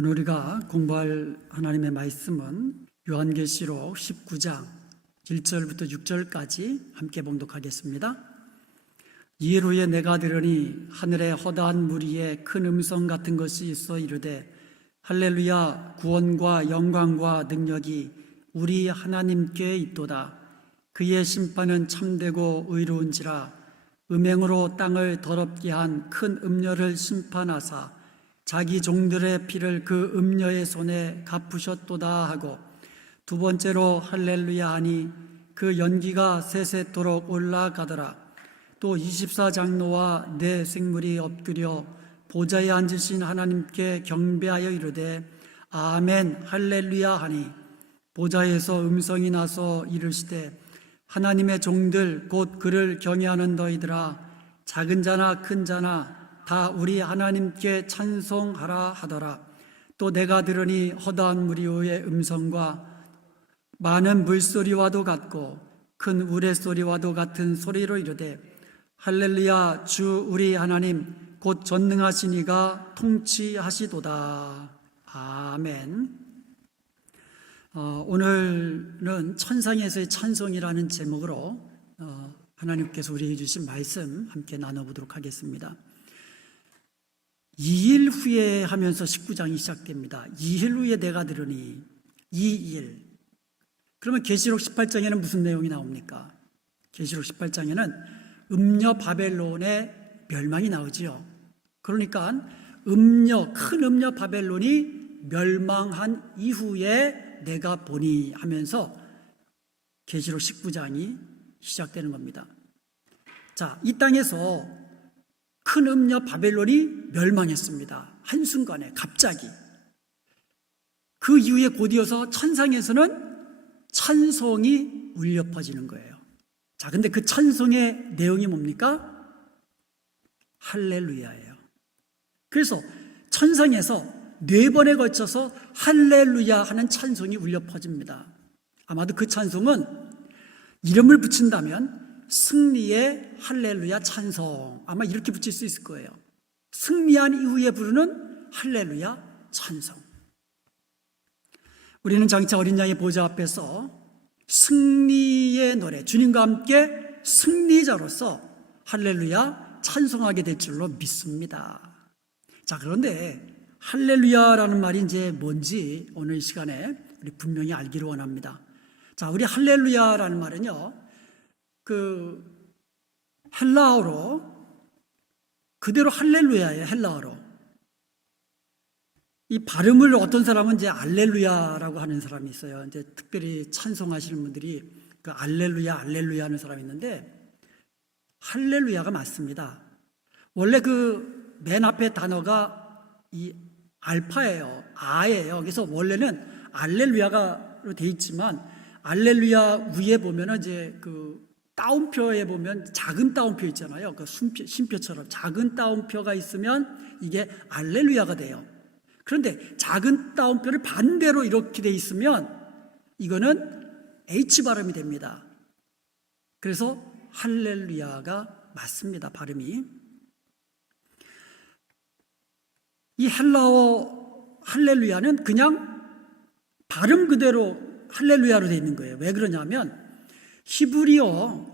오늘 우리가 공부할 하나님의 말씀은 요한계시록 19장 1절부터 6절까지 함께 봉독하겠습니다. 이일 후에 내가 들으니 하늘에 허다한 무리에 큰 음성 같은 것이 있어 이르되 할렐루야, 구원과 영광과 능력이 우리 하나님께 있도다. 그의 심판은 참되고 의로운지라. 음행으로 땅을 더럽게 한 큰 음녀를 심판하사 자기 종들의 피를 그 음녀의 손에 갚으셨도다 하고, 두 번째로 할렐루야 하니 그 연기가 세세토록 올라가더라. 또 24장로와 네 생물이 엎드려 보좌에 앉으신 하나님께 경배하여 이르되 아멘 할렐루야 하니, 보좌에서 음성이 나서 이르시되 하나님의 종들 곧 그를 경외하는 너희들아, 작은 자나 큰 자나 다 우리 하나님께 찬송하라 하더라. 또 내가 들으니 허다한 무리의 음성과 많은 물소리와도 같고 큰 우레소리와도 같은 소리로 이르되 할렐루야, 주 우리 하나님 곧 전능하신 이가 통치하시도다. 아멘. 오늘은 천상에서의 찬송이라는 제목으로 하나님께서 우리에게 주신 말씀 함께 나눠보도록 하겠습니다. 2일 후에 하면서 19장이 시작됩니다. 2일 후에 내가 들으니 2일. 그러면 계시록 18장에는 무슨 내용이 나옵니까? 계시록 18장에는 음녀 바벨론의 멸망이 나오지요. 그러니까 큰 음녀 바벨론이 멸망한 이후에 내가 보니 하면서 계시록 19장이 시작되는 겁니다. 자, 이 땅에서 큰 음녀 바벨론이 멸망했습니다. 한순간에 갑자기. 그 이후에 곧이어서 천상에서는 찬송이 울려 퍼지는 거예요. 자, 근데 그 찬송의 내용이 뭡니까? 할렐루야예요. 그래서 천상에서 4번에 걸쳐서 할렐루야 하는 찬송이 울려 퍼집니다. 아마도 그 찬송은 이름을 붙인다면 승리의 할렐루야 찬송, 아마 이렇게 붙일 수 있을 거예요. 승리한 이후에 부르는 할렐루야 찬송. 우리는 장차 어린 양의 보좌 앞에서 승리의 노래, 주님과 함께 승리자로서 할렐루야 찬송하게 될 줄로 믿습니다. 자, 그런데 할렐루야라는 말이 이제 뭔지 오늘 이 시간에 우리 분명히 알기를 원합니다. 자, 우리 할렐루야라는 말은요, 헬라어로 그대로 할렐루야예요. 헬라어로. 이 발음을 어떤 사람은 이제 알렐루야라고 하는 사람이 있어요. 이제 특별히 찬송하시는 분들이 그 알렐루야 하는 사람이 있는데, 할렐루야가 맞습니다. 원래 그 맨 앞에 단어가 이 알파예요. 아예요. 그래서 원래는 알렐루야가로 돼 있지만, 알렐루야 위에 보면은 이제 그 따옴표에 보면 작은 따옴표 있잖아요. 그 쉼표처럼 작은 따옴표가 있으면 이게 알렐루야가 돼요. 그런데 작은 따옴표를 반대로 이렇게 돼 있으면 이거는 H 발음이 됩니다. 그래서 할렐루야가 맞습니다. 발음이. 이 헬라어 할렐루야는 그냥 발음 그대로 할렐루야로 되어 있는 거예요. 왜 그러냐면 히브리어의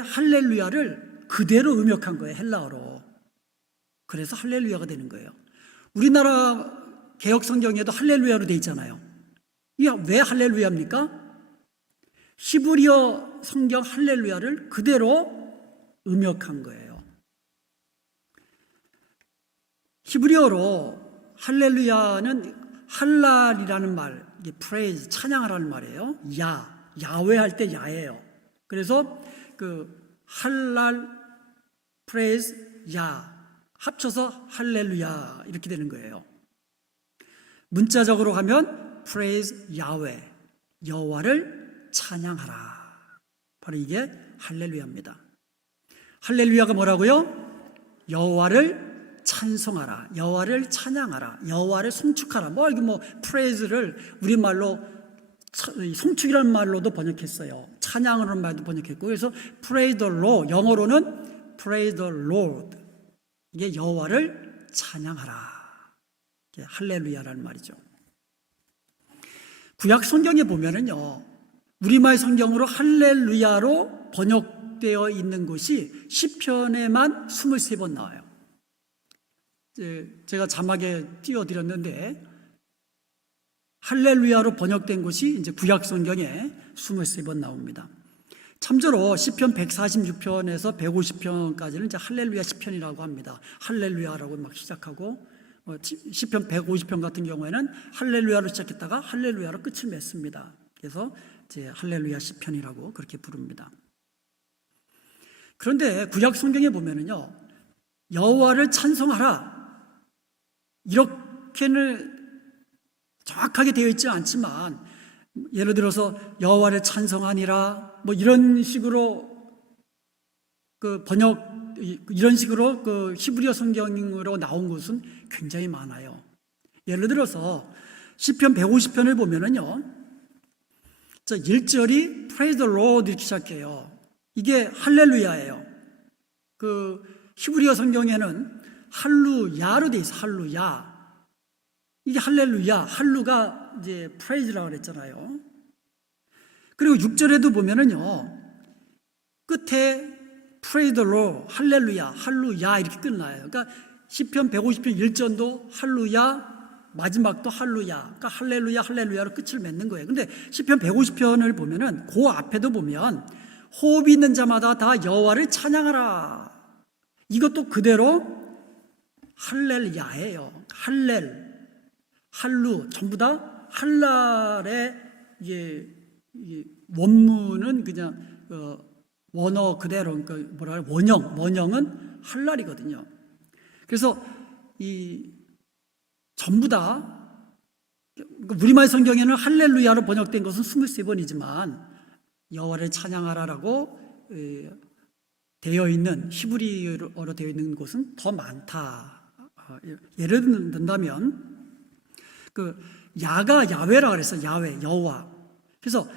할렐루야를 그대로 음역한 거예요. 헬라어로. 그래서 할렐루야가 되는 거예요. 우리나라 개역 성경에도 할렐루야로 되어 있잖아요. 이게 왜 할렐루야입니까? 히브리어 성경 할렐루야를 그대로 음역한 거예요. 히브리어로 할렐루야는 할랄이라는 말, 이게 praise, 찬양하라는 말이에요. 야훼 할 때 야예요. 그래서 그 할랄, praise, 야 합쳐서 할렐루야 이렇게 되는 거예요. 문자적으로 하면 praise 야훼, 여호와를 찬양하라. 바로 이게 할렐루야입니다. 할렐루야가 뭐라고요? 여호와를 찬송하라, 여호와를 찬양하라, 여호와를 송축하라. 이게 praise를 우리말로 송축이라는 말로도 번역했어요. 찬양하는 말도 번역했고, 그래서 praise the Lord, 영어로는 praise the Lord, 이게 여호와를 찬양하라. 할렐루야라는 말이죠. 구약 성경에 보면은요, 우리말 성경으로 할렐루야로 번역되어 있는 곳이 시편에만 23번 나와요. 제가 자막에 띄워드렸는데 할렐루야로 번역된 곳이 이제 구약 성경에 23번 나옵니다. 참조로 시편 146편에서 150편까지는 이제 할렐루야 시편이라고 합니다. 할렐루야라고 막 시작하고, 시편 150편 같은 경우에는 할렐루야로 시작했다가 할렐루야로 끝을 맺습니다. 그래서 이제 할렐루야 시편이라고 그렇게 부릅니다. 그런데 구약 성경에 보면은요, 여호와를 찬송하라 이렇게는 정확하게 되어 있지 않지만, 예를 들어서 여호와를 찬송하니라 뭐 이런 식으로 이런 식으로 히브리어 성경으로 나온 것은 굉장히 많아요. 예를 들어서 시편 150편을 보면은요, 1절이 Praise the Lord 이렇게 시작해요. 이게 할렐루야예요. 히브리어 성경에는 할루야로 돼 있어. 할루야. 이게 할렐루야. 할루가 이제 praise라고 그랬잖아요. 그리고 6절에도 보면은요, 끝에 praise the Lord, 할렐루야, 할루야 이렇게 끝나요. 그러니까 시편 150편 1절도 할루야, 마지막도 할루야. 그러니까 할렐루야, 할렐루야로 끝을 맺는 거예요. 근데 시편 150편을 보면은 그 앞에도 보면 호흡이 있는 자마다 다 여호와를 찬양하라. 이것도 그대로 할렐야예요. 할루 전부 다 할랄의 원문은 그냥 원어 그대로, 그러니까 원형은 할랄이거든요. 그래서 이 전부 다 우리말 성경에는 할렐루야로 번역된 것은 23번이지만 여호와를 찬양하라라고 되어 있는 히브리어로 되어 있는 곳은 더 많다. 예를 든다면 야가 야훼라 그랬어요. 야훼, 여호와. 그래서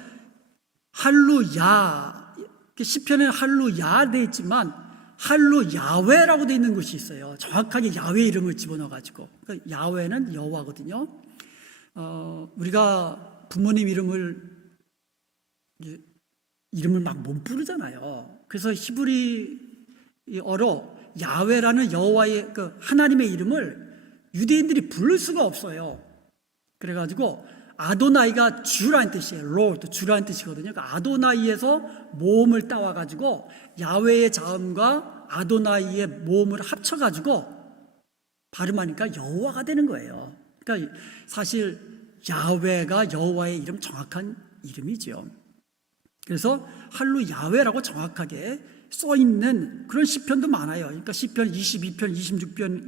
할루야, 시편에는 할루야 되어 있지만 할루 야훼라고 되어 있는 곳이 있어요. 정확하게 야훼 이름을 집어넣어가지고. 그러니까 야훼는 여호와거든요. 우리가 부모님 이름을 막 못 부르잖아요. 그래서 히브리어로 야훼라는 여호와의 하나님의 이름을 유대인들이 부를 수가 없어요. 그래가지고 아도나이가 주라는 뜻이에요. Lord, 주라는 뜻이거든요. 그러니까 아도나이에서 모음을 따와가지고 야훼의 자음과 아도나이의 모음을 합쳐가지고 발음하니까 여호와가 되는 거예요. 그러니까 사실 야훼가 여호와의 이름 정확한 이름이죠. 그래서 할루 야훼라고 정확하게 써 있는 그런 시편도 많아요. 그러니까 시편 22편,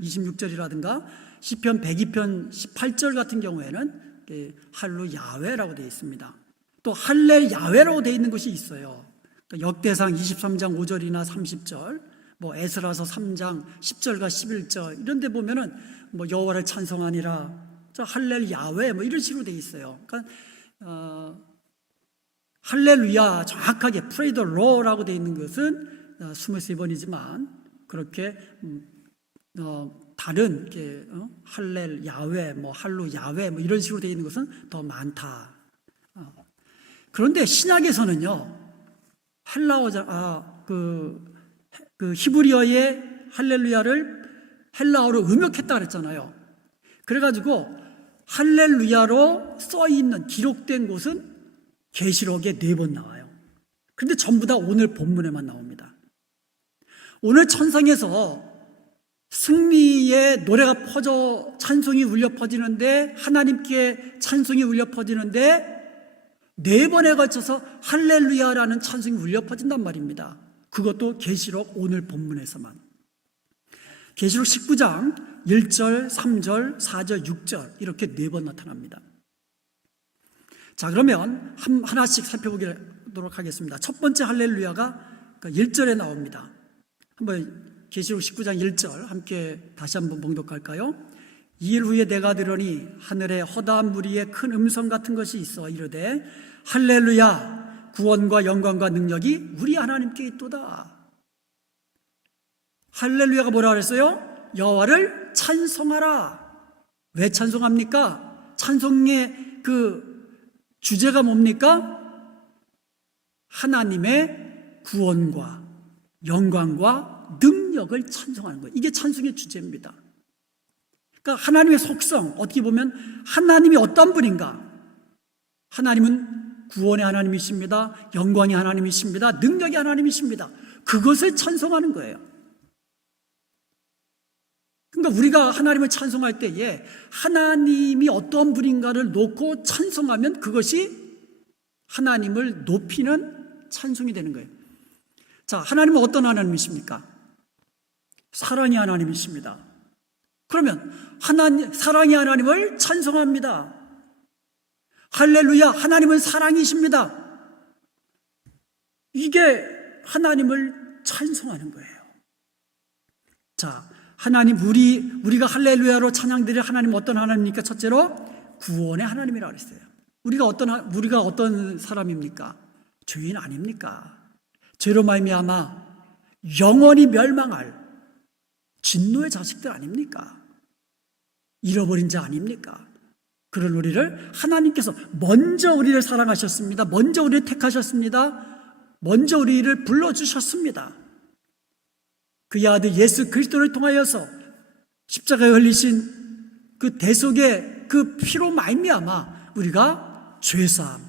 26절이라든가 시편 102편 18절 같은 경우에는 할루 야훼라고 되어 있습니다. 또 할렐 야훼라고 되어 있는 것이 있어요. 그러니까 역대상 23장 5절이나 30절, 뭐 에스라서 3장 10절과 11절 이런 데 보면은 뭐 여호와를 찬송하니라, 할렐 야훼 뭐 이런 식으로 되어 있어요. 그러니까 할렐루야 정확하게 Praise the Lord라고 되어 있는 것은 23번이지만 그렇게 다른 할렐 야훼, 뭐 할루 야훼 뭐 이런 식으로 되어 있는 것은 더 많다. 그런데 신약에서는요, 히브리어의 할렐루야를 헬라어로 음역했다 그랬잖아요. 그래가지고 할렐루야로 써 있는 기록된 곳은 계시록에 4번 나와요. 그런데 전부 다 오늘 본문에만 나옵니다. 오늘 천상에서 승리의 노래가 찬송이 울려 퍼지는데, 하나님께 찬송이 울려 퍼지는데 4번에 걸쳐서 할렐루야라는 찬송이 울려 퍼진단 말입니다. 그것도 계시록 오늘 본문에서만. 계시록 19장 1절, 3절, 4절, 6절 이렇게 4번 나타납니다. 자, 그러면 하나씩 살펴보도록 하겠습니다. 첫 번째 할렐루야가 1절에 나옵니다. 한번 계시록 19장 1절 함께 다시 한번 봉독할까요? 2일 후에 내가 들으니 하늘에 허다한 무리의 큰 음성 같은 것이 있어 이르되 할렐루야, 구원과 영광과 능력이 우리 하나님께 있도다. 할렐루야가 뭐라 그랬어요? 여호와를 찬송하라. 왜 찬송합니까? 찬송의 그 주제가 뭡니까? 하나님의 구원과 영광과 능력을 찬송하는 거예요. 이게 찬송의 주제입니다. 그러니까 하나님의 속성, 어떻게 보면 하나님이 어떤 분인가? 하나님은 구원의 하나님이십니다. 영광의 하나님이십니다. 능력의 하나님이십니다. 그것을 찬송하는 거예요. 그러니까 우리가 하나님을 찬송할 때에 하나님이 어떤 분인가를 놓고 찬송하면 그것이 하나님을 높이는 찬송이 되는 거예요. 자, 하나님은 어떤 하나님이십니까? 사랑의 하나님이십니다. 그러면 사랑의 하나님을 찬송합니다. 할렐루야, 하나님은 사랑이십니다. 이게 하나님을 찬송하는 거예요. 자, 하나님, 우리가 할렐루야로 찬양드릴 하나님은 어떤 하나님입니까? 첫째로 구원의 하나님이라고 했어요. 우리가 어떤 사람입니까? 죄인 아닙니까? 죄로 말미암아 영원히 멸망할 진노의 자식들 아닙니까? 잃어버린 자 아닙니까? 그런 우리를 하나님께서 먼저 우리를 사랑하셨습니다. 먼저 우리를 택하셨습니다. 먼저 우리를 불러주셨습니다. 그의 아들 예수 그리스도를 통하여서 십자가에 흘리신 그 대속의 그 피로 말미암아 우리가 죄사함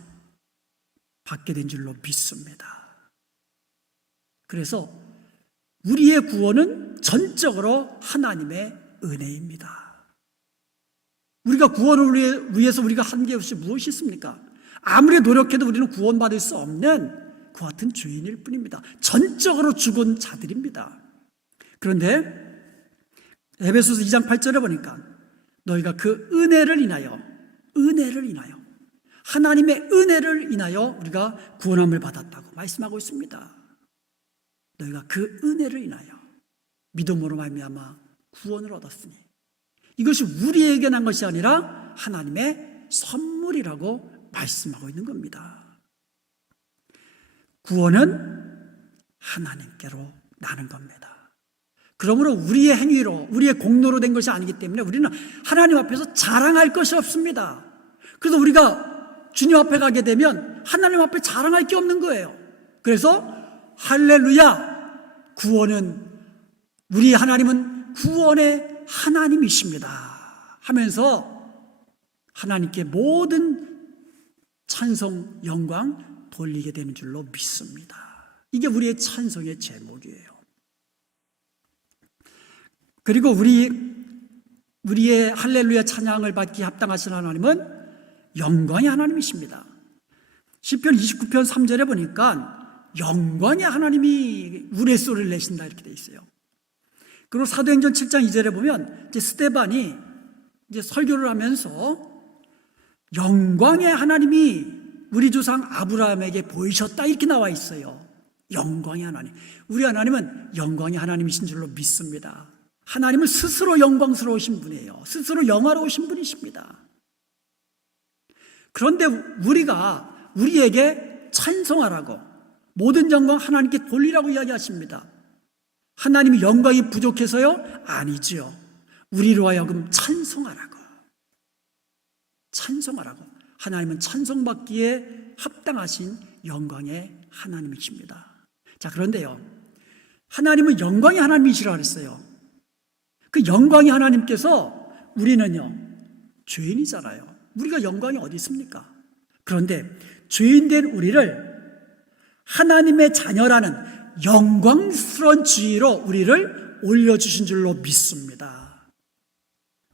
받게 된 줄로 믿습니다. 그래서 우리의 구원은 전적으로 하나님의 은혜입니다. 우리가 구원을 위해서 우리가 한 게 없이 무엇이 있습니까? 아무리 노력해도 우리는 구원받을 수 없는 그 같은 죄인일 뿐입니다. 전적으로 죽은 자들입니다. 그런데 에베소서 2장 8절에 보니까 너희가 그 은혜를 인하여 하나님의 은혜를 인하여 우리가 구원함을 받았다고 말씀하고 있습니다. 너희가 그 은혜를 인하여 믿음으로 말미암아 구원을 얻었으니 이것이 우리에게 난 것이 아니라 하나님의 선물이라고 말씀하고 있는 겁니다. 구원은 하나님께로 나는 겁니다. 그러므로 우리의 행위로, 우리의 공로로 된 것이 아니기 때문에 우리는 하나님 앞에서 자랑할 것이 없습니다. 그래서 우리가 주님 앞에 가게 되면 하나님 앞에 자랑할 게 없는 거예요. 그래서 할렐루야, 우리 하나님은 구원의 하나님이십니다 하면서 하나님께 모든 찬송, 영광 돌리게 되는 줄로 믿습니다. 이게 우리의 찬송의 제목이에요. 그리고 우리의 할렐루야 찬양을 받기 합당하신 하나님은 영광의 하나님이십니다. 시편 29편 3절에 보니까 영광의 하나님이 우레소리를 내신다 이렇게 돼 있어요. 그리고 사도행전 7장 2절에 보면 이제 스데반이 이제 설교를 하면서 영광의 하나님이 우리 조상 아브라함에게 보이셨다 이렇게 나와 있어요. 영광의 하나님. 우리 하나님은 영광의 하나님이신 줄로 믿습니다. 하나님은 스스로 영광스러우신 분이에요. 스스로 영화로우신 분이십니다. 그런데 우리에게 찬송하라고 모든 영광 하나님께 돌리라고 이야기하십니다. 하나님이 영광이 부족해서요? 아니지요. 우리로 하여금 찬송하라고. 하나님은 찬송받기에 합당하신 영광의 하나님이십니다. 자, 그런데요, 하나님은 영광의 하나님이시라 그랬어요. 그 영광의 하나님께서 우리는요 죄인이잖아요. 우리가 영광이 어디 있습니까? 그런데 죄인된 우리를 하나님의 자녀라는 영광스러운 지위로 우리를 올려주신 줄로 믿습니다.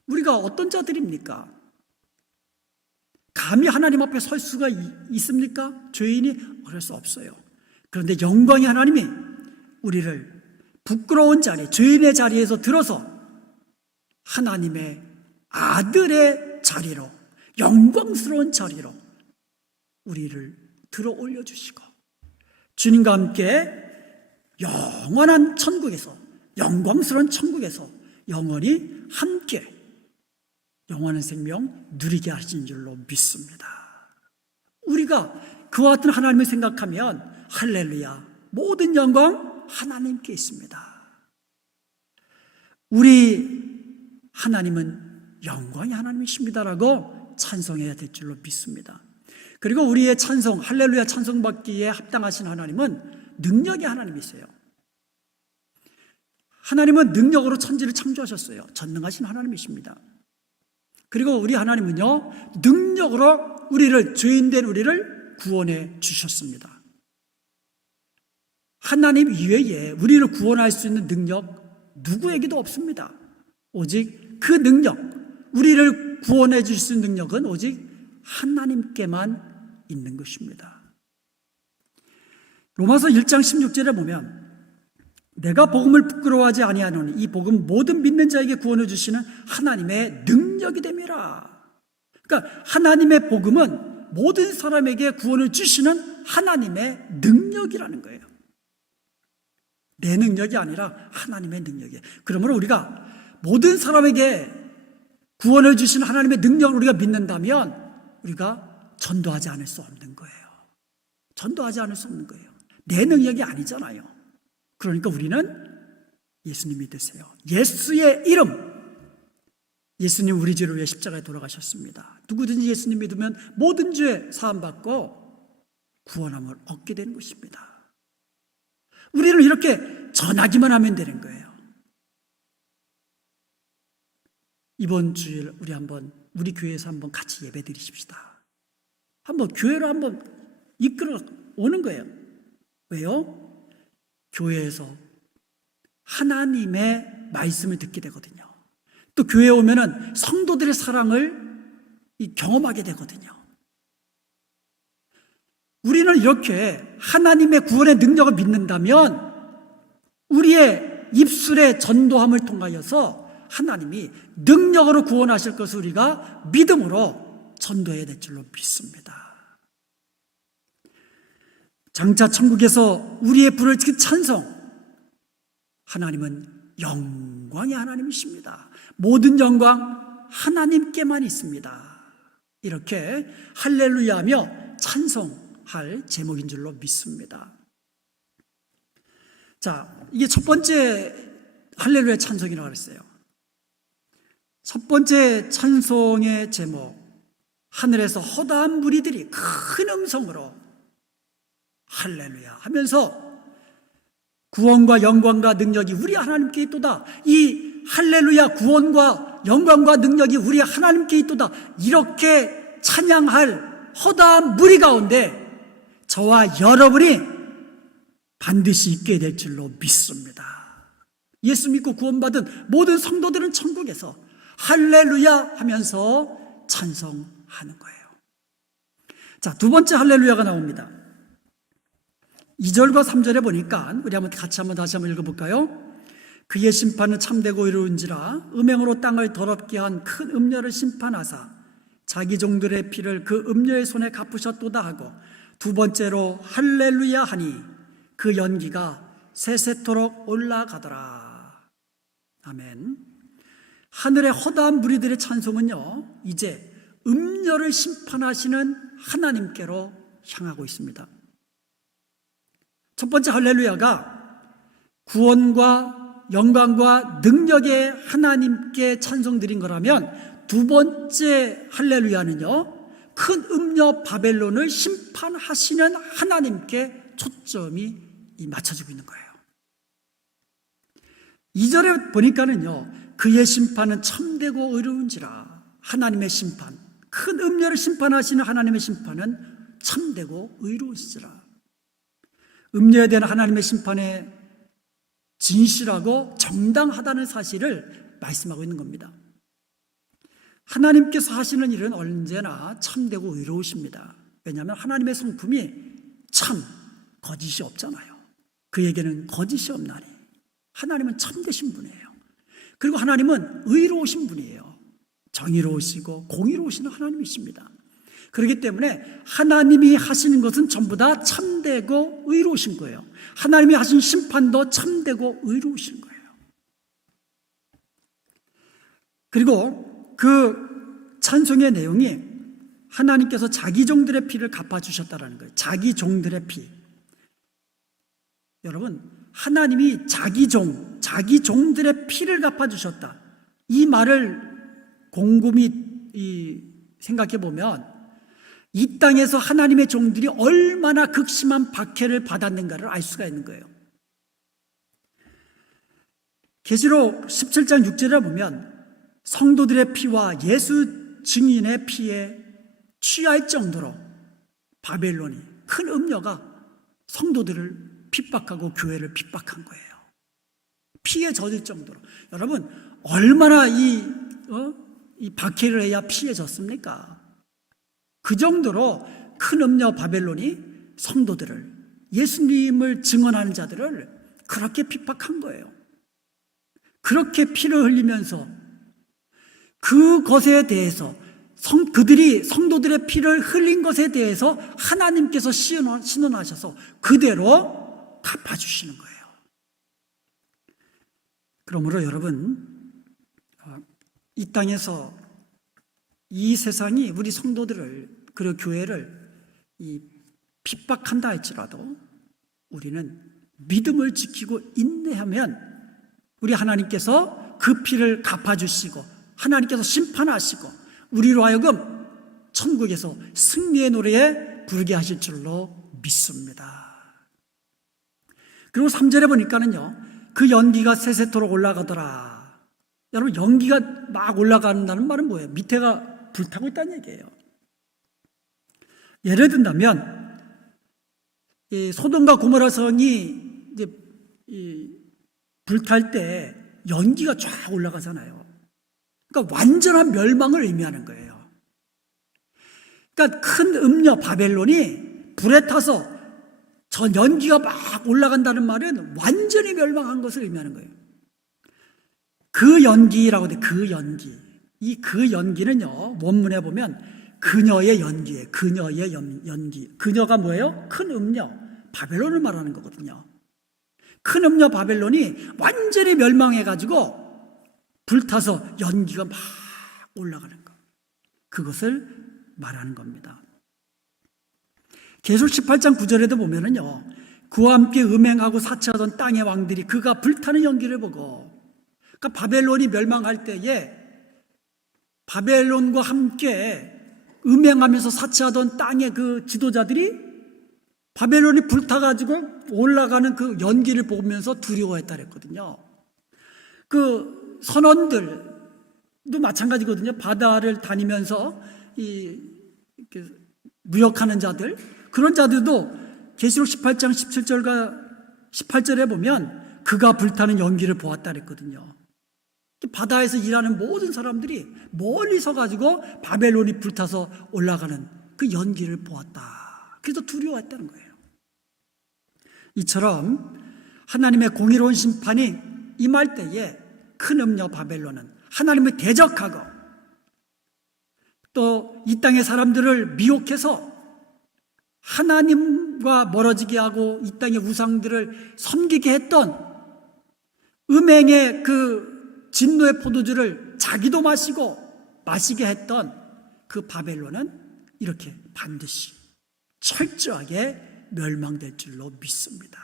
우리가 어떤 자들입니까? 감히 하나님 앞에 설 수가 있습니까? 죄인이 그럴 수 없어요. 그런데 영광의 하나님이 우리를 부끄러운 자리, 죄인의 자리에서 들어서 하나님의 아들의 자리로, 영광스러운 자리로 우리를 들어 올려주시고 주님과 함께 영원한 천국에서, 영광스러운 천국에서 영원히 함께 영원한 생명 누리게 하신 줄로 믿습니다. 우리가 그와 같은 하나님을 생각하면 할렐루야, 모든 영광 하나님께 있습니다. 우리 하나님은 영광이 하나님이십니다라고 찬송해야 될 줄로 믿습니다. 그리고 우리의 찬송, 할렐루야 찬송 받기에 합당하신 하나님은 능력의 하나님이세요. 하나님은 능력으로 천지를 창조하셨어요. 전능하신 하나님이십니다. 그리고 우리 하나님은요, 능력으로 죄인된 우리를 구원해 주셨습니다. 하나님 이외에 우리를 구원할 수 있는 능력 누구에게도 없습니다. 오직 그 능력, 우리를 구원해 주실 수 있는 능력은 오직 하나님께만 있는 것입니다. 로마서 1장 16절에 보면 내가 복음을 부끄러워하지 아니하노니 이 복음 모든 믿는 자에게 구원해 주시는 하나님의 능력이 됨이라. 그러니까 하나님의 복음은 모든 사람에게 구원을 주시는 하나님의 능력이라는 거예요. 내 능력이 아니라 하나님의 능력이에요. 그러므로 우리가 모든 사람에게 구원을 주신 하나님의 능력을 우리가 믿는다면 우리가 전도하지 않을 수 없는 거예요. 전도하지 않을 수 없는 거예요. 내 능력이 아니잖아요. 그러니까 우리는 예수님 믿으세요. 예수의 이름, 예수님 우리 죄를 위해 십자가에 돌아가셨습니다. 누구든지 예수님 믿으면 모든 죄 사함받고 구원함을 얻게 되는 것입니다. 우리는 이렇게 전하기만 하면 되는 거예요. 이번 주일 우리 교회에서 한번 같이 예배 드리십시다. 한번 교회로 한번 이끌어 오는 거예요. 왜요? 교회에서 하나님의 말씀을 듣게 되거든요. 또 교회에 오면은 성도들의 사랑을 경험하게 되거든요. 우리는 이렇게 하나님의 구원의 능력을 믿는다면 우리의 입술의 전도함을 통하여서 하나님이 능력으로 구원하실 것을 우리가 믿음으로 전도해야 될 줄로 믿습니다. 장차 천국에서 우리의 부를 지킨 찬송, 하나님은 영광의 하나님이십니다. 모든 영광 하나님께만 있습니다. 이렇게 할렐루야하며 찬송할 제목인 줄로 믿습니다. 자, 이게 첫 번째 할렐루야 찬송이라고 그랬어요. 첫 번째 찬송의 제목, 하늘에서 허다한 무리들이 큰 음성으로 할렐루야 하면서 구원과 영광과 능력이 우리 하나님께 있도다. 이 할렐루야 구원과 영광과 능력이 우리 하나님께 있도다. 이렇게 찬양할 허다한 무리 가운데 저와 여러분이 반드시 있게 될 줄로 믿습니다. 예수 믿고 구원받은 모든 성도들은 천국에서 할렐루야 하면서 찬송하는 거예요. 자, 두 번째 할렐루야가 나옵니다. 2절과 3절에 보니까 우리 다시 한번 읽어볼까요? 그의 심판은 참되고 의로운지라 음행으로 땅을 더럽게 한 큰 음녀를 심판하사 자기 종들의 피를 그 음녀의 손에 갚으셨도다 하고, 두 번째로 할렐루야 하니 그 연기가 세세토록 올라가더라. 아멘. 하늘의 허다한 무리들의 찬송은요, 이제 음녀를 심판하시는 하나님께로 향하고 있습니다. 첫 번째 할렐루야가 구원과 영광과 능력의 하나님께 찬송 드린 거라면, 두 번째 할렐루야는요, 큰 음녀 바벨론을 심판하시는 하나님께 초점이 맞춰지고 있는 거예요. 2절에 보니까는요, 그의 심판은 참되고 의로운지라. 하나님의 심판, 큰 음녀를 심판하시는 하나님의 심판은 참되고 의로우시지라. 음녀에 대한 하나님의 심판에 진실하고 정당하다는 사실을 말씀하고 있는 겁니다. 하나님께서 하시는 일은 언제나 참되고 의로우십니다. 왜냐하면 하나님의 성품이 참, 거짓이 없잖아요. 그에게는 거짓이 없나니. 하나님은 참되신 분이에요. 그리고 하나님은 의로우신 분이에요. 정의로우시고 공의로우신 하나님이십니다. 그렇기 때문에 하나님이 하시는 것은 전부 다 참되고 의로우신 거예요. 하나님이 하신 심판도 참되고 의로우신 거예요. 그리고 그 찬송의 내용이 하나님께서 자기 종들의 피를 갚아주셨다는 거예요. 자기 종들의 피. 여러분, 하나님이 자기 종들의 피를 갚아주셨다. 이 말을 곰곰이 생각해 보면 이 땅에서 하나님의 종들이 얼마나 극심한 박해를 받았는가를 알 수가 있는 거예요. 계시록 17장 6절에 보면 성도들의 피와 예수 증인의 피에 취할 정도로 바벨론이 큰 음녀가 성도들을 핍박하고 교회를 핍박한 거예요. 피에 젖을 정도로. 여러분, 얼마나 이 박해를 해야 피에 젖습니까? 그 정도로 큰 음녀 바벨론이 성도들을, 예수님을 증언하는 자들을 그렇게 핍박한 거예요. 그렇게 피를 흘리면서 그것에 대해서 그들이 성도들의 피를 흘린 것에 대해서 하나님께서 신원하셔서 그대로 갚아주시는 거예요. 그러므로 여러분, 이 땅에서 이 세상이 우리 성도들을, 그리고 교회를 핍박한다 할지라도 우리는 믿음을 지키고 인내하면 우리 하나님께서 그 피를 갚아주시고 하나님께서 심판하시고 우리로 하여금 천국에서 승리의 노래에 부르게 하실 줄로 믿습니다. 그리고 3절에 보니까는요, 그 연기가 세세토록 올라가더라. 여러분, 연기가 막 올라간다는 말은 뭐예요? 밑에가 불타고 있다는 얘기예요. 예를 든다면 이 소돔과 고모라 성이 이제 불탈 때 연기가 쫙 올라가잖아요. 그러니까 완전한 멸망을 의미하는 거예요. 그러니까 큰 음녀 바벨론이 불에 타서 저 연기가 막 올라간다는 말은 완전히 멸망한 것을 의미하는 거예요. 그 연기라고 돼. 그 연기. 그 연기는요, 원문에 보면 그녀의 연기예요. 그녀의 연기. 그녀가 뭐예요? 큰 음녀 바벨론을 말하는 거거든요. 큰 음녀 바벨론이 완전히 멸망해가지고 불타서 연기가 막 올라가는 것, 그것을 말하는 겁니다. 계시록 18장 9절에도 보면은요, 그와 함께 음행하고 사치하던 땅의 왕들이 그가 불타는 연기를 보고, 그러니까 바벨론이 멸망할 때에 바벨론과 함께 음행하면서 사치하던 땅의 그 지도자들이 바벨론이 불타가지고 올라가는 그 연기를 보면서 두려워했다 그랬거든요. 그 선원들도 마찬가지거든요. 바다를 다니면서 무역하는 자들, 그런 자들도 계시록 18장 17절과 18절에 보면 그가 불타는 연기를 보았다 그랬거든요. 바다에서 일하는 모든 사람들이 멀리 서가지고 바벨론이 불타서 올라가는 그 연기를 보았다. 그래서 두려워했다는 거예요. 이처럼 하나님의 공의로운 심판이 임할 때에 큰 음녀 바벨론은 하나님을 대적하고 또 이 땅의 사람들을 미혹해서 하나님과 멀어지게 하고 이 땅의 우상들을 섬기게 했던 음행의 그 진노의 포도주를 자기도 마시게 했던 그 바벨론은 이렇게 반드시 철저하게 멸망될 줄로 믿습니다.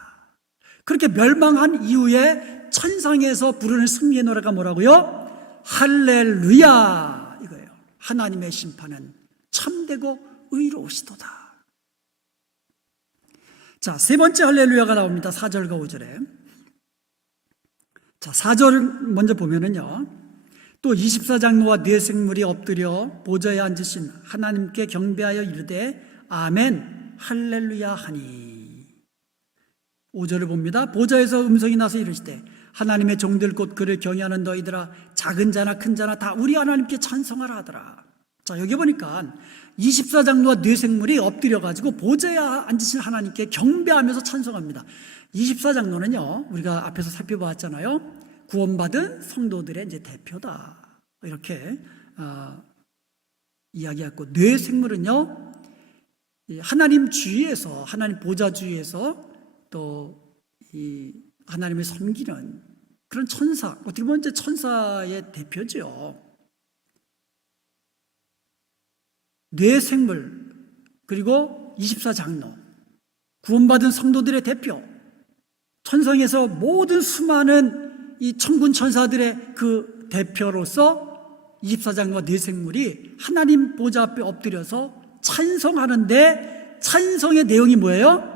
그렇게 멸망한 이후에 천상에서 부르는 승리의 노래가 뭐라고요? 할렐루야, 이거예요. 하나님의 심판은 참되고 의로우시도다. 자, 세 번째 할렐루야가 나옵니다. 4절과 5절에. 자, 4절 먼저 보면은요, 또 24장로와 네 생물이 엎드려 보좌에 앉으신 하나님께 경배하여 이르되 아멘 할렐루야 하니. 5절을 봅니다. 보좌에서 음성이 나서 이르시되 하나님의 종들 곧 그를 경외하는 너희들아, 작은 자나 큰 자나 다 우리 하나님께 찬송하라 하더라. 자, 여기 보니까 24장로와 네 생물이 엎드려가지고 보좌에 앉으신 하나님께 경배하면서 찬송합니다. 24장로는요, 우리가 앞에서 살펴보았잖아요. 구원받은 성도들의 이제 대표다, 이렇게 이야기했고, 네 생물은요, 하나님 주위에서, 하나님 보좌 주위에서 또 이 하나님을 섬기는 그런 천사, 어떻게 보면 이제 천사의 대표죠. 네 생물, 그리고 24장로, 구원받은 성도들의 대표, 천성에서 모든 수많은 이 천군 천사들의 그 대표로서 24장과 네 생물이 하나님 보좌 앞에 엎드려서 찬송하는데 찬송의 내용이 뭐예요?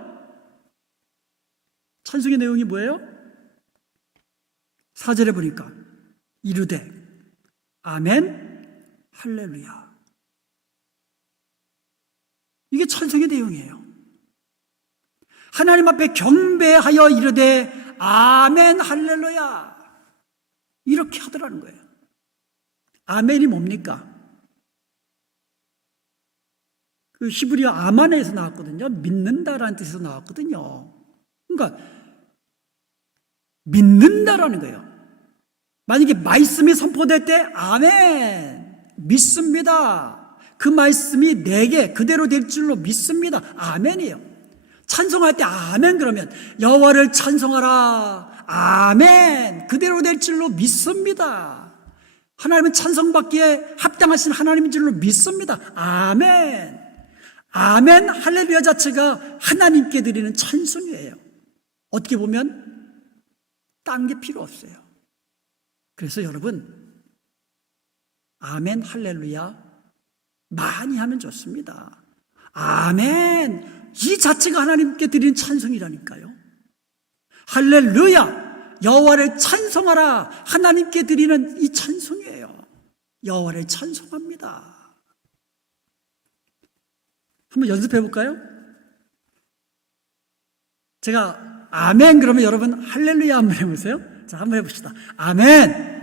찬송의 내용이 뭐예요? 4절에 보니까 이르되 아멘 할렐루야. 이게 찬송의 내용이에요. 하나님 앞에 경배하여 이르되 아멘 할렐루야 이렇게 하더라는 거예요. 아멘이 뭡니까? 그 히브리어 아만에서 나왔거든요. 믿는다라는 뜻에서 나왔거든요. 그러니까 믿는다라는 거예요. 만약에 말씀이 선포될 때 아멘 믿습니다. 그 말씀이 내게 그대로 될 줄로 믿습니다. 아멘이에요. 찬송할 때 아멘 그러면 여호와를 찬송하라. 아멘 그대로 될 줄로 믿습니다. 하나님은 찬송받기에 합당하신 하나님인 줄로 믿습니다. 아멘. 아멘 할렐루야 자체가 하나님께 드리는 찬송이에요. 어떻게 보면 딴 게 필요 없어요. 그래서 여러분 아멘 할렐루야 많이 하면 좋습니다. 아멘 이 자체가 하나님께 드리는 찬송이라니까요. 할렐루야 여호와를 찬송하라 하나님께 드리는 이 찬송이에요. 여호와를 찬송합니다. 한번 연습해 볼까요? 제가 아멘 그러면 여러분 할렐루야 한번 해보세요. 자, 한번 해봅시다. 아멘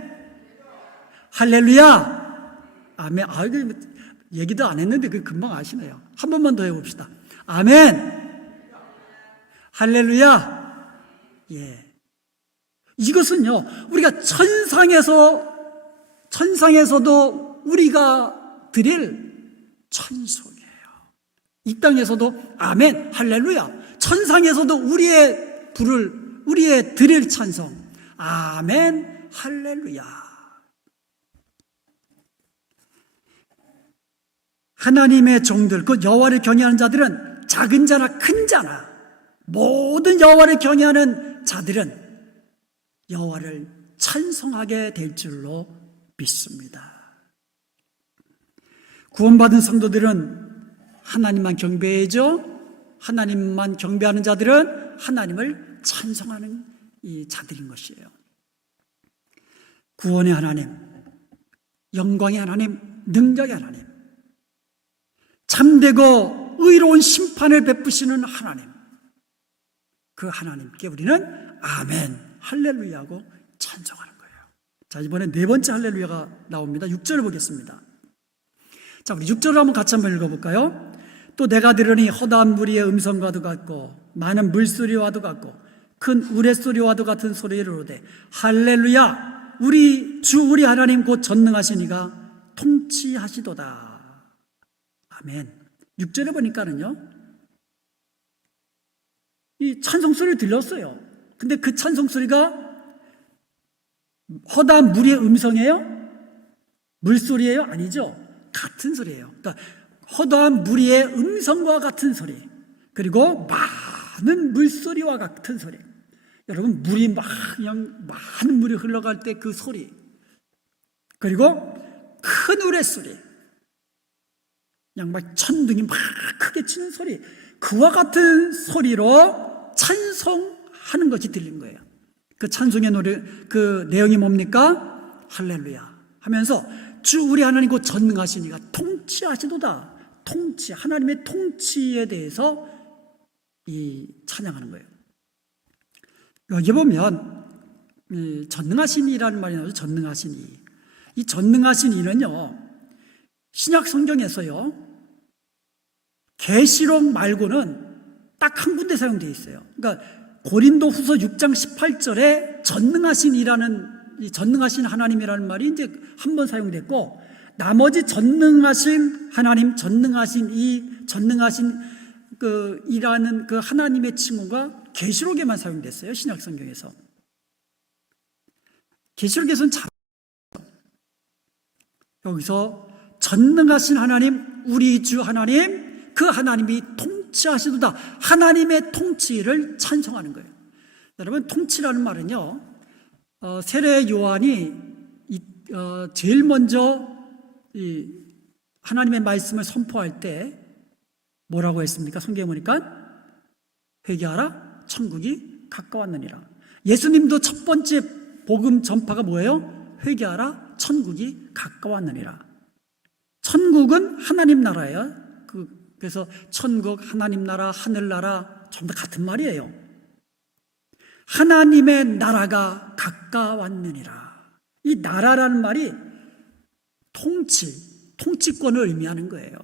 할렐루야 아멘. 이거 얘기도 안 했는데 그 금방 아시네요. 한 번만 더 해봅시다. 아멘 할렐루야. 예, 이것은요 우리가 천상에서도 우리가 드릴 찬송이에요. 이 땅에서도 아멘 할렐루야, 천상에서도 우리의 드릴 찬송 아멘 할렐루야. 하나님의 종들, 그 여호와를 경외하는 자들은 작은 자나 큰 자나 모든 여호와를 경외하는 자들은 여호와를 찬송하게 될 줄로 믿습니다. 구원받은 성도들은 하나님만 경배해야죠. 하나님만 경배하는 자들은 하나님을 찬송하는 이 자들인 것이에요. 구원의 하나님, 영광의 하나님, 능력의 하나님, 참되고 의로운 심판을 베푸시는 하나님, 그 하나님께 우리는 아멘 할렐루야하고 찬송하는 거예요. 자, 이번에 네 번째 할렐루야가 나옵니다. 6절을 보겠습니다. 자, 우리 6절을 한번 같이 한번 읽어볼까요? 또 내가 들으니 허다한 무리의 음성과도 같고 많은 물소리와도 같고 큰 우레소리와도 같은 소리를 이르되 할렐루야 우리 주 우리 하나님 곧 전능하신 이가 통치하시도다. 아멘. 6절에 보니까는요 이 찬송소리를 들렸어요. 근데 그 찬송소리가 허다한 무리의 음성이에요? 물소리예요? 아니죠. 같은 소리예요. 그러니까 허다한 무리의 음성과 같은 소리, 그리고 많은 물소리와 같은 소리. 여러분 물이 그냥 많은 물이 흘러갈 때 그 소리, 그리고 큰 우레소리, 그냥 막 천둥이 막 크게 치는 소리, 그와 같은 소리로 찬송하는 것이 들린 거예요. 그 찬송의 노래, 그 내용이 뭡니까? 할렐루야 하면서 주 우리 하나님 곧 전능하시니가 통치하시도다. 통치, 하나님의 통치에 대해서 이 찬양하는 거예요. 여기 보면 전능하신 이라는 말이 나오죠. 전능하신 이. 이 전능하신 이는요 신약 성경에서요 계시록 말고는 딱 한 군데 사용되어 있어요. 그러니까 고린도 후서 6장 18절에 전능하신 이라는, 이 전능하신 하나님이라는 말이 이제 한 번 사용됐고, 나머지 전능하신 하나님, 전능하신 그 이라는 그 하나님의 칭호가 계시록에만 사용됐어요. 신약 성경에서. 계시록에서는 여기서 전능하신 하나님, 우리 주 하나님, 그 하나님이 통치하시도다. 하나님의 통치를 찬송하는 거예요. 여러분, 통치라는 말은요 세례 요한이 이 제일 먼저 이 하나님의 말씀을 선포할 때 뭐라고 했습니까? 성경에 보니까 회개하라, 천국이 가까웠느니라. 예수님도 첫 번째 복음 전파가 뭐예요? 회개하라, 천국이 가까웠느니라. 천국은 하나님 나라예요. 그래서 천국, 하나님 나라, 하늘나라 전부 다 같은 말이에요. 하나님의 나라가 가까웠느니라. 이 나라라는 말이 통치권을 의미하는 거예요.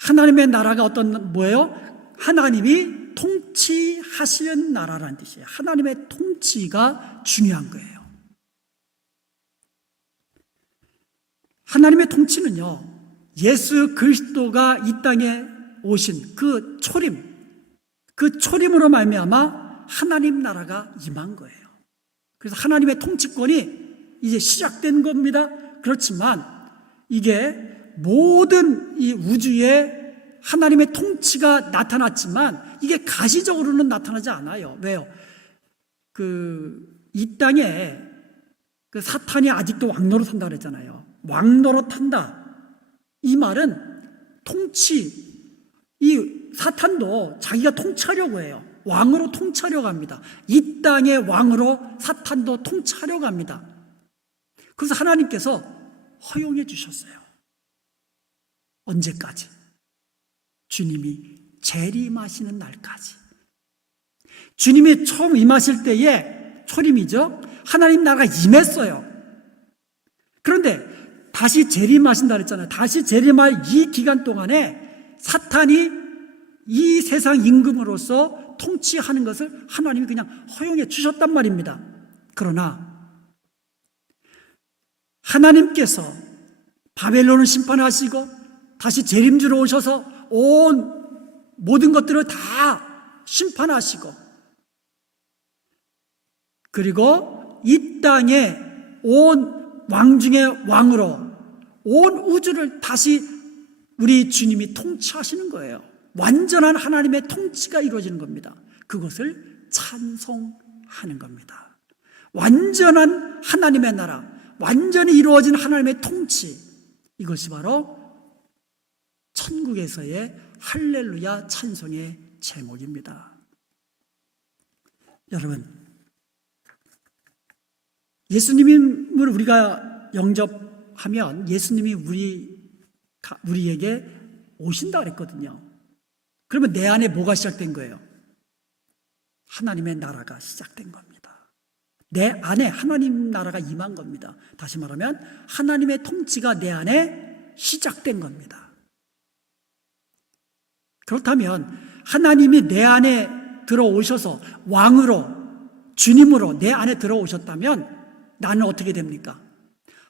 하나님의 나라가 뭐예요? 하나님이 통치하시는 나라라는 뜻이에요. 하나님의 통치가 중요한 거예요. 하나님의 통치는요, 예수 그리스도가 이 땅에 오신 그 초림으로 말미암아 하나님 나라가 임한 거예요. 그래서 하나님의 통치권이 이제 시작된 겁니다. 그렇지만 이게 모든 이 우주에 하나님의 통치가 나타났지만 이게 가시적으로는 나타나지 않아요. 왜요? 이 땅에 사탄이 아직도 왕노릇한다 그랬잖아요. 왕노릇한다. 이 말은 이 사탄도 자기가 통치하려고 해요. 왕으로 통치하려고 합니다. 이 땅의 왕으로 사탄도 통치하려고 합니다. 그래서 하나님께서 허용해 주셨어요. 언제까지? 주님이 재림하시는 날까지. 주님이 처음 임하실 때에 초림이죠. 하나님 나라가 임했어요. 그런데 다시 재림하신다 그랬잖아요. 다시 재림할 이 기간 동안에 사탄이 이 세상 임금으로서 통치하는 것을 하나님이 그냥 허용해 주셨단 말입니다. 그러나 하나님께서 바벨론을 심판하시고 다시 재림주로 오셔서 온 모든 것들을 다 심판하시고, 그리고 이 땅에 온 왕 중의 왕으로 온 우주를 다시 우리 주님이 통치하시는 거예요. 완전한 하나님의 통치가 이루어지는 겁니다. 그것을 찬송하는 겁니다. 완전한 하나님의 나라, 완전히 이루어진 하나님의 통치, 이것이 바로 천국에서의 할렐루야 찬송의 제목입니다. 여러분, 예수님을 우리가 영접하면 예수님이 우리에게 오신다 그랬거든요. 그러면 내 안에 뭐가 시작된 거예요? 하나님의 나라가 시작된 겁니다. 내 안에 하나님 나라가 임한 겁니다. 다시 말하면 하나님의 통치가 내 안에 시작된 겁니다. 그렇다면 하나님이 내 안에 들어오셔서 왕으로, 주님으로 내 안에 들어오셨다면 나는 어떻게 됩니까?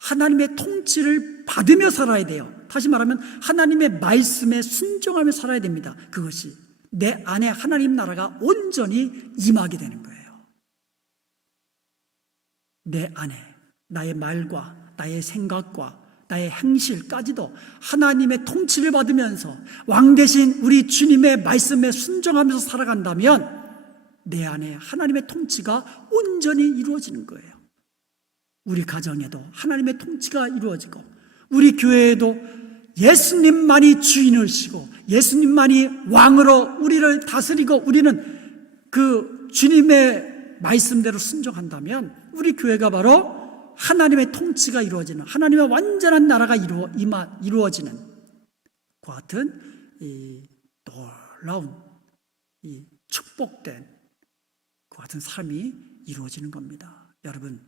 하나님의 통치를 받으며 살아야 돼요. 다시 말하면 하나님의 말씀에 순종하며 살아야 됩니다. 그것이 내 안에 하나님 나라가 온전히 임하게 되는 거예요. 내 안에 나의 말과 나의 생각과 나의 행실까지도 하나님의 통치를 받으면서 왕 대신 우리 주님의 말씀에 순종하면서 살아간다면 내 안에 하나님의 통치가 온전히 이루어지는 거예요. 우리 가정에도 하나님의 통치가 이루어지고, 우리 교회에도 예수님만이 주인이시고 예수님만이 왕으로 우리를 다스리고 우리는 그 주님의 말씀대로 순종한다면 우리 교회가 바로 하나님의 통치가 이루어지는, 하나님의 완전한 나라가 이루어지는 그 같은 이 놀라운 이 축복된 그 같은 삶이 이루어지는 겁니다. 여러분,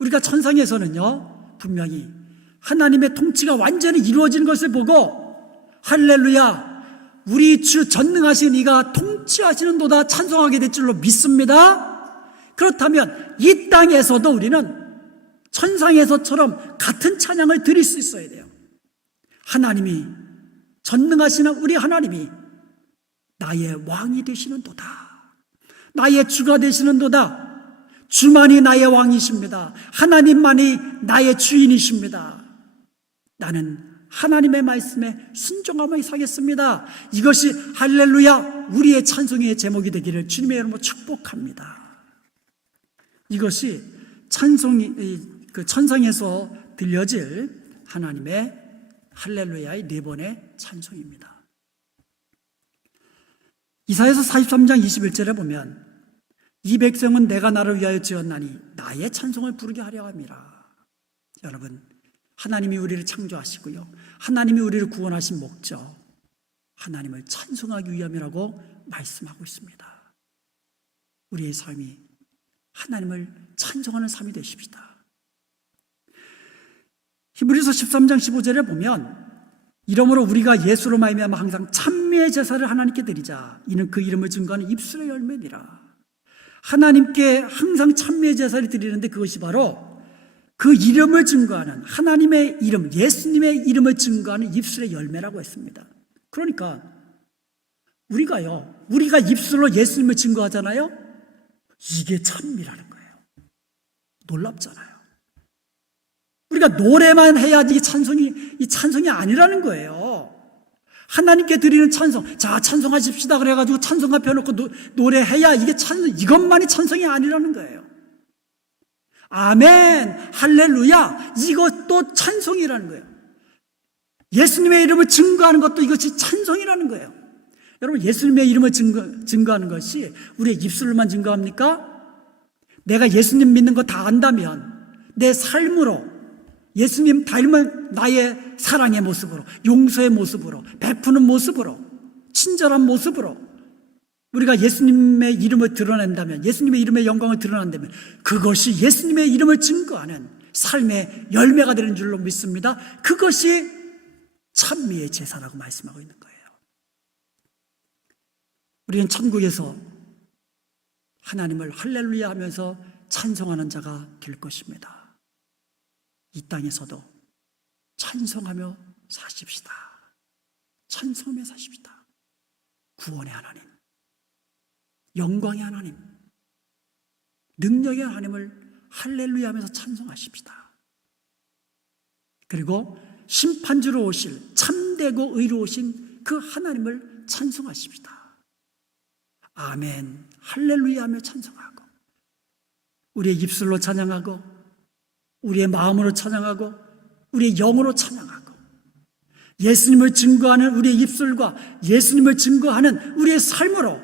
우리가 천상에서는요 분명히 하나님의 통치가 완전히 이루어지는 것을 보고 할렐루야, 우리 주 전능하신 이가 통치하시는도다 찬송하게 될 줄로 믿습니다. 그렇다면 이 땅에서도 우리는 천상에서처럼 같은 찬양을 드릴 수 있어야 돼요. 하나님이, 전능하시는 우리 하나님이 나의 왕이 되시는도다, 나의 주가 되시는도다. 주만이 나의 왕이십니다. 하나님만이 나의 주인이십니다. 나는 하나님의 말씀에 순종하며 사겠습니다. 이것이 할렐루야 우리의 찬송의 제목이 되기를 주님의 이름으로 축복합니다. 이것이 찬송이 그 천상에서 들려질 하나님의 할렐루야의 네 번의 찬송입니다. 이사야서 43장 21절에 보면 이 백성은 내가 나를 위하여 지었나니 나의 찬송을 부르게 하려 함이라. 여러분, 하나님이 우리를 창조하시고요, 하나님이 우리를 구원하신 목적, 하나님을 찬송하기 위함이라고 말씀하고 있습니다. 우리의 삶이 하나님을 찬송하는 삶이 되십시다. 히브리서 13장 15절에 보면 이러므로 우리가 예수로 말미암아 항상 찬미의 제사를 하나님께 드리자. 이는 그 이름을 증거하는 입술의 열매니라. 하나님께 항상 찬미의 제사를 드리는데 그것이 바로 그 이름을 증거하는, 하나님의 이름, 예수님의 이름을 증거하는 입술의 열매라고 했습니다. 그러니까 우리가 입술로 예수님을 증거하잖아요. 이게 찬미라는 거예요. 놀랍잖아요. 우리가 노래만 해야지 이 찬송이 아니라는 거예요. 하나님께 드리는 찬송, 자, 찬송하십시다 그래가지고 찬송가 펴놓고 노래해야 이게 이것만이 찬송이 아니라는 거예요. 아멘, 할렐루야, 이것도 찬송이라는 거예요. 예수님의 이름을 증거하는 것도 이것이 찬송이라는 거예요. 여러분, 예수님의 이름을 증거하는 것이 우리의 입술로만 증거합니까? 내가 예수님 믿는 거 다 안다면 내 삶으로 예수님 닮은 나의 사랑의 모습으로, 용서의 모습으로, 베푸는 모습으로, 친절한 모습으로 우리가 예수님의 이름을 드러낸다면, 예수님의 이름의 영광을 드러낸다면 그것이 예수님의 이름을 증거하는 삶의 열매가 되는 줄로 믿습니다. 그것이 찬미의 제사라고 말씀하고 있는 거예요. 우리는 천국에서 하나님을 할렐루야 하면서 찬송하는 자가 될 것입니다. 이 땅에서도 찬송하며 사십시다. 찬송하며 사십시다. 구원의 하나님, 영광의 하나님, 능력의 하나님을 할렐루야 하면서 찬송하십시다. 그리고 심판주로 오실, 참되고 의로우신 그 하나님을 찬송하십시다. 아멘, 할렐루야 하며 찬송하고, 우리의 입술로 찬양하고, 우리의 마음으로 찬양하고, 우리의 영으로 찬양하고, 예수님을 증거하는 우리의 입술과 예수님을 증거하는 우리의 삶으로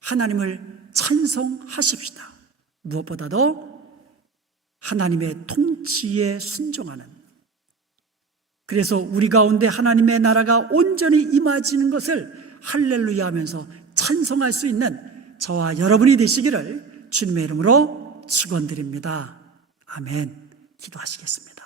하나님을 찬송하십시다. 무엇보다도 하나님의 통치에 순종하는, 그래서 우리 가운데 하나님의 나라가 온전히 임하지는 것을 할렐루야 하면서 찬송할 수 있는 저와 여러분이 되시기를 주님의 이름으로 축원드립니다. 아멘. 기도하시겠습니다.